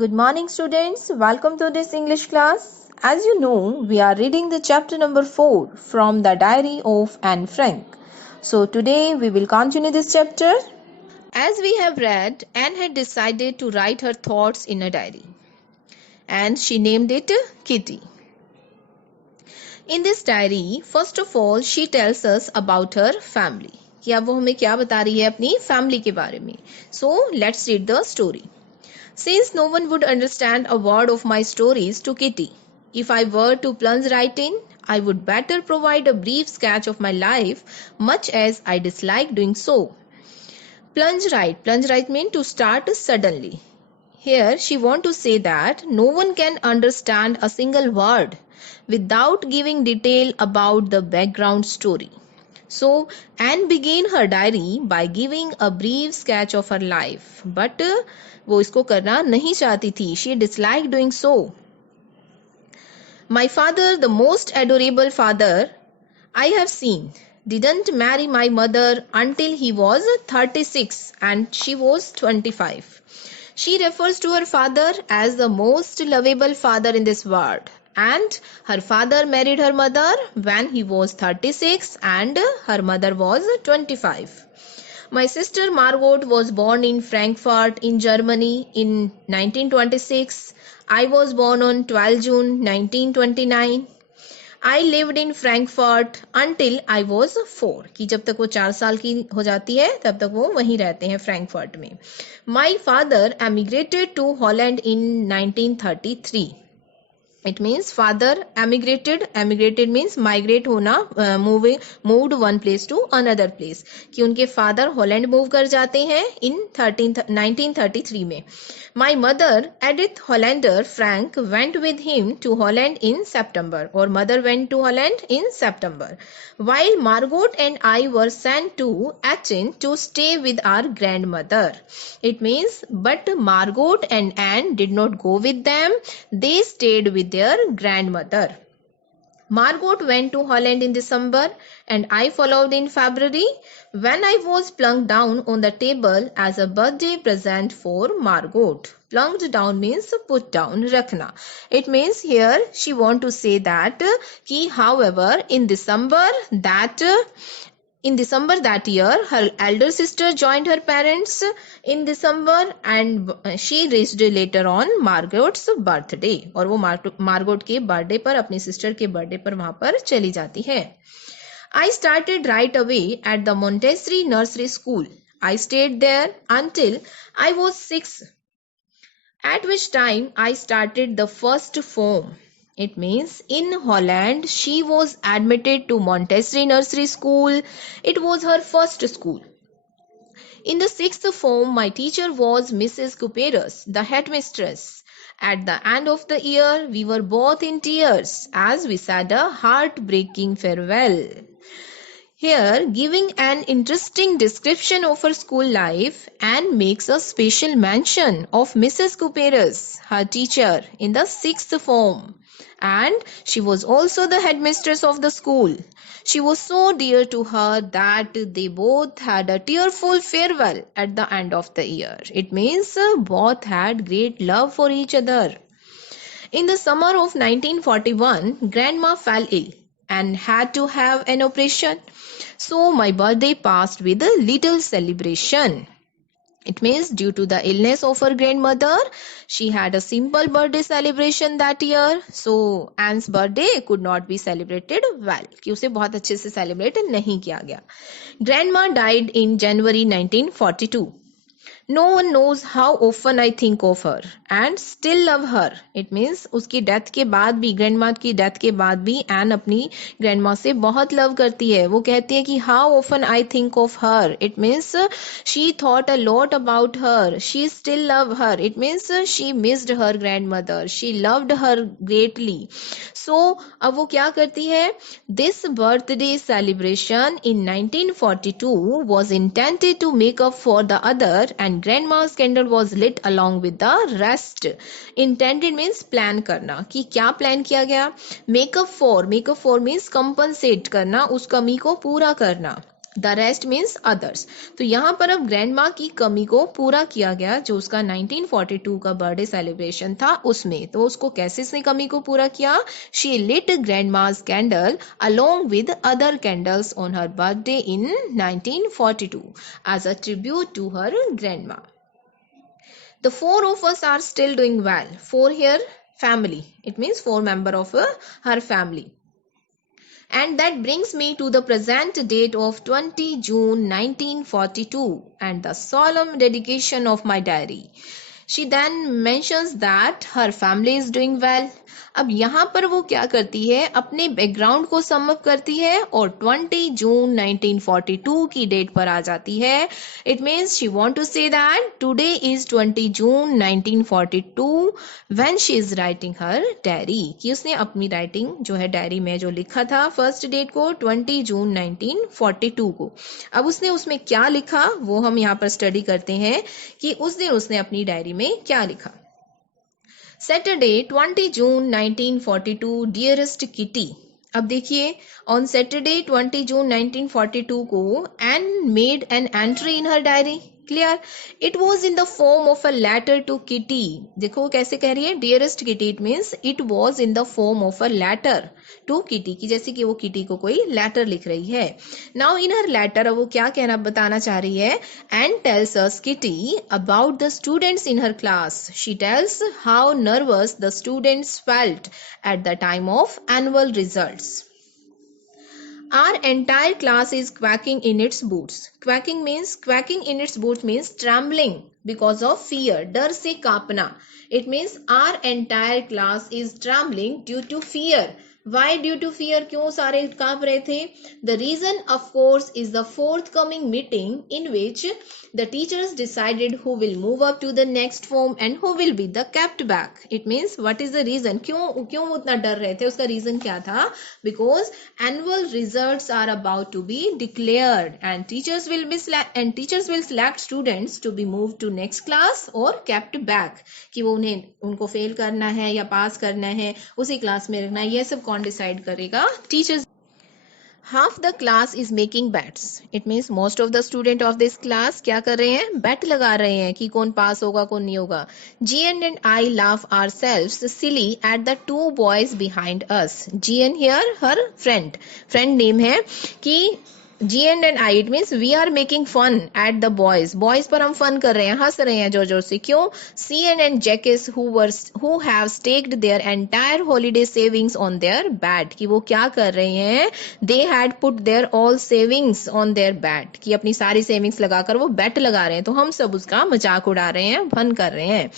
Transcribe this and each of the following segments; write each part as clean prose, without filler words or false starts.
Good morning, students. Welcome to this English class. As you know, we are reading the chapter number 4 from the diary of Anne Frank. So, today we will continue this chapter. As we have read, Anne had decided to write her thoughts in a diary, and she named it Kitty. In this diary, first of all, she tells us about her family. कि अब वो हमें क्या बता रही है अपनी family के बारे में. So, let's read the story. Since no one would understand a word of my stories to Kitty, if I were to plunge right in, I would better provide a brief sketch of my life, much as I dislike doing so. Plunge right means to start suddenly. Here she wants to say that no one can understand a single word without giving detail about the background story. So, Anne began her diary by giving a brief sketch of her life, but वो इसको करना नहीं चाहती थी. She disliked doing so. My father, the most adorable father I have seen, didn't marry my mother until he was 36 and she was 25. She refers to her father as the most lovable father in this world. And her father married her mother when he was 36 and her mother was 25. My sister Margot was born in Frankfurt in Germany in 1926. I was born on 12 June 1929. I lived in Frankfurt until I was 4. कि जब तक वो 4 साल की हो जाती है तब तक वो वहीं रहते हैं फ्रैंकफर्ट में. My father emigrated to Holland in 1933. It means father emigrated. Emigrated means migrate होना, moved one place to another place. कि उनके father हॉलैंड मूव कर जाते हैं in 1933 में. My mother, Edith Hollander Frank, went with him to Holland in September. Or mother went to Holland in September. While Margot and I were sent to Aachen to stay with our grandmother. It means, but Margot and Anne did not go with them. They stayed with their grandmother. Margot went to Holland in December and I followed in February when I was plunked down on the table as a birthday present for Margot. Plunked down means put down, rakhna. It means here she want to say that however in December that year, her elder sister joined her parents in December and she reached later on Margot's birthday. और वो Margot के birthday पर अपनी sister के birthday पर वहां पर चली जाती है. I started right away at the Montessori Nursery School. I stayed there until I was 6, at which time I started the first form. It means in Holland, she was admitted to Montessori Nursery School. It was her first school. In the 6th form, my teacher was Mrs. Couperus, the headmistress. At the end of the year, we were both in tears as we said a heartbreaking farewell. Here, giving an interesting description of her school life, Anne makes a special mention of Mrs. Couperus, her teacher, in the 6th form. And she was also the headmistress of the school. She was so dear to her that they both had a tearful farewell at the end of the year. It means both had great love for each other. In the summer of 1941, Grandma fell ill and had to have an operation. So my birthday passed with a little celebration. It means due to the illness of her grandmother, she had a simple birthday celebration that year. So Anne's birthday could not be celebrated well. कि उसे बहुत अच्छे से celebrate नहीं किया गया. Grandma died in January 1942. No one knows how often I think of her and still love her. It means उसकी death के बाद भी, ग्रैंडमा की डेथ के बाद भी एन अपनी ग्रैंडमा से बहुत लव करती है. वो कहती है कि how often I think of her. It means she thought a lot about her. She still love her. It means she missed her grandmother. She loved her greatly. So अब वो क्या करती है? This birthday celebration in 1942 was intended to make up for the other and grandma's candle was lit along with the rest. Intended means plan करना. कि क्या plan किया गया? Make up for means compensate करना, उस कमी को पूरा करना. The rest means others. तो यहाँ पर अब ग्रैंड माँ की कमी को पूरा किया गया, जो उसका 1942 का बर्थडे सेलिब्रेशन था उसमें। तो उसको कैसे इसने कमी को पूरा किया? She lit grandma's candle along with other candles on her birthday in 1942 as a tribute to her grandma. The four of us are still doing well. Four here, family. It means 4 members of her family. And that brings me to the present date of 20 June 1942 and the solemn dedication of my diary. She then mentions that her family is doing well. अब यहाँ पर वो क्या करती है, अपने background को sum up करती है और 20 जून 1942 की डेट पर आ जाती है। It means she want to say that today is 20 June 1942 when she is writing her diary, कि उसने अपनी राइटिंग जो है डायरी में जो लिखा था फर्स्ट डेट को 20 जून 1942 को। अब उसने उसमें क्या लिखा वो हम यहाँ पर स्टडी करते हैं कि उस दिन उसने अपनी डायरी में क्या लिखा। Saturday 20 June 1942 dearest Kitty. अब देखिए, ऑन सैटरडे 20 जून 1942 को Anne made an entry in her diary. Clear? It was in the form of a letter to Kitty. देखो कैसे कह रही है, dearest Kitty, it means it was in the form of a letter to Kitty, की जैसे कि वो kitty को कोई लेटर लिख रही है। नाउ इन हर लेटर वो क्या कहना बताना चाह रही है, and tells us kitty about the students in her class. She tells how nervous the students felt at the time of annual results. Our entire class is quacking in its boots. Quacking in its boots means trembling because of fear. डर से कांपना. It means our entire class is trembling due to fear. Why due to fear? क्यों सारे कांप रहे थे? The reason, of course, is the forthcoming meeting in which the teachers decided who will move up to the next form and who will be the kept back. It means what is the reason? क्यों वो उतना डर रहे थे? उसका reason क्या था? Because annual results are about to be declared and teachers will select students to be moved to next class or kept back. कि वो उनको फेल करना है या पास करना है, उसी क्लास में रखना है, ये सब कौन डिसाइड करेगा? Teachers. Half the class is making bets. It means most of the student of this class क्या कर रहे हैं? बेट लगा रहे हैं कि कौन पास होगा कौन नहीं होगा। GN and I laugh ourselves silly at the two boys behind us. GN here her friend name है कि GN and I, it means we are making fun at the boys पर हम फन कर रहे हैं, हंस रहे हैं जोर जोर से। क्यों? Sean and Jackie's who have staked their entire holiday savings on their bet, कि वो क्या कर रहे हैं? They had put their all savings on their bet, कि अपनी सारी सेविंग्स लगाकर वो बैट लगा रहे हैं। तो हम सब उसका मजाक उड़ा रहे हैं, फन कर रहे हैं।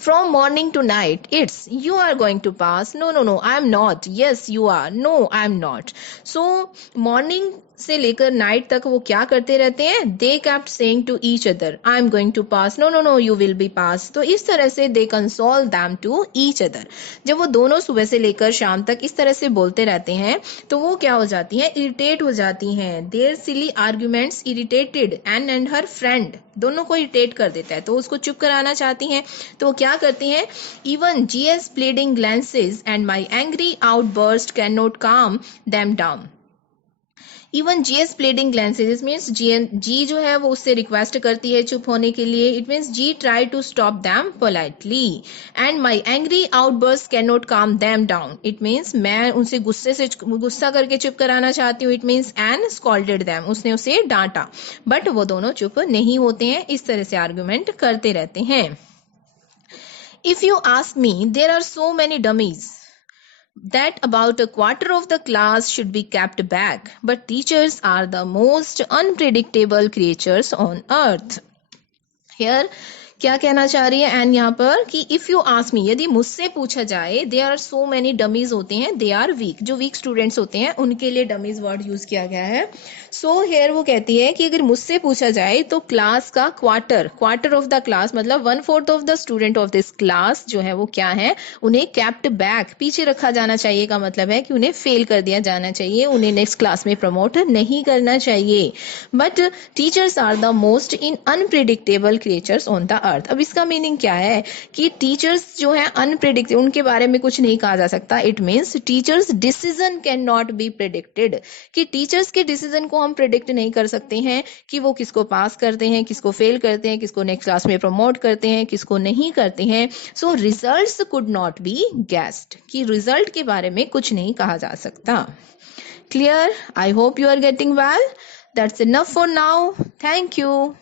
From morning to night it's you are going to pass, no I am not, yes you are, no I am not. So morning से लेकर नाइट तक वो क्या करते रहते हैं? They kept saying to each other I am going to pass, no you will be pass. तो इस तरह से they console them to each other. जब वो दोनों सुबह से लेकर शाम तक इस तरह से बोलते रहते हैं तो वो क्या हो जाती हैं? इरिटेट हो जाती हैं। Their silly arguments irritated and her friend, दोनों को इरिटेट कर देता है, तो उसको चुप कराना चाहती हैं। तो वो क्या करती हैं? Even G's pleading glances and my angry outburst can not calm them down. Even G's pleading glances means G जो है वो उससे रिक्वेस्ट करती है चुप होने के लिए। It means G try to stop them politely and my angry outburst can not calm them down. It means मैं उनसे गुस्सा करके चुप कराना चाहती हूँ। It means and scolded them, उसने उसे डांटा, बट वो दोनों चुप नहीं होते हैं, इस तरह से आर्ग्यूमेंट करते रहते हैं। If you ask me, there are so many dummies that about a quarter of the class should be kept back, but teachers are the most unpredictable creatures on earth. Here क्या कहना चाह रही है N यहाँ पर कि if you ask मी, यदि मुझसे पूछा जाए, they are so many dummies होते हैं, दे आर वीक, जो वीक स्टूडेंट्स होते हैं उनके लिए डमीज वर्ड यूज किया गया है। सो हेयर वो कहती है कि अगर मुझसे पूछा जाए तो क्लास का क्वार्टर ऑफ द क्लास मतलब 1/4 of the student of this class जो है वो क्या है? उन्हें केप्ट बैक, पीछे रखा जाना चाहिए का मतलब है कि उन्हें फेल कर दिया जाना चाहिए, उन्हें नेक्स्ट क्लास में प्रमोट नहीं करना चाहिए। But teachers are the most in unpredictable creatures on the earth. अब इसका मीनिंग क्या है कि टीचर्स जो है अनप्रिडिक्टेबल, उनके बारे में कुछ नहीं कहा जा सकता। It means teachers decision can not be predicted, कि टीचर्स के डिसीजन को हम प्रिडिक्ट नहीं कर सकते हैं कि वो किसको पास करते हैं, किसको फेल करते हैं, किसको नेक्स्ट क्लास में प्रमोट करते हैं, किसको नहीं करते हैं. So results could not be guessed, कि रिजल्ट के बारे में कुछ नहीं कहा जा सकता. Clear? I hope you are getting well. That's enough for now. Thank you.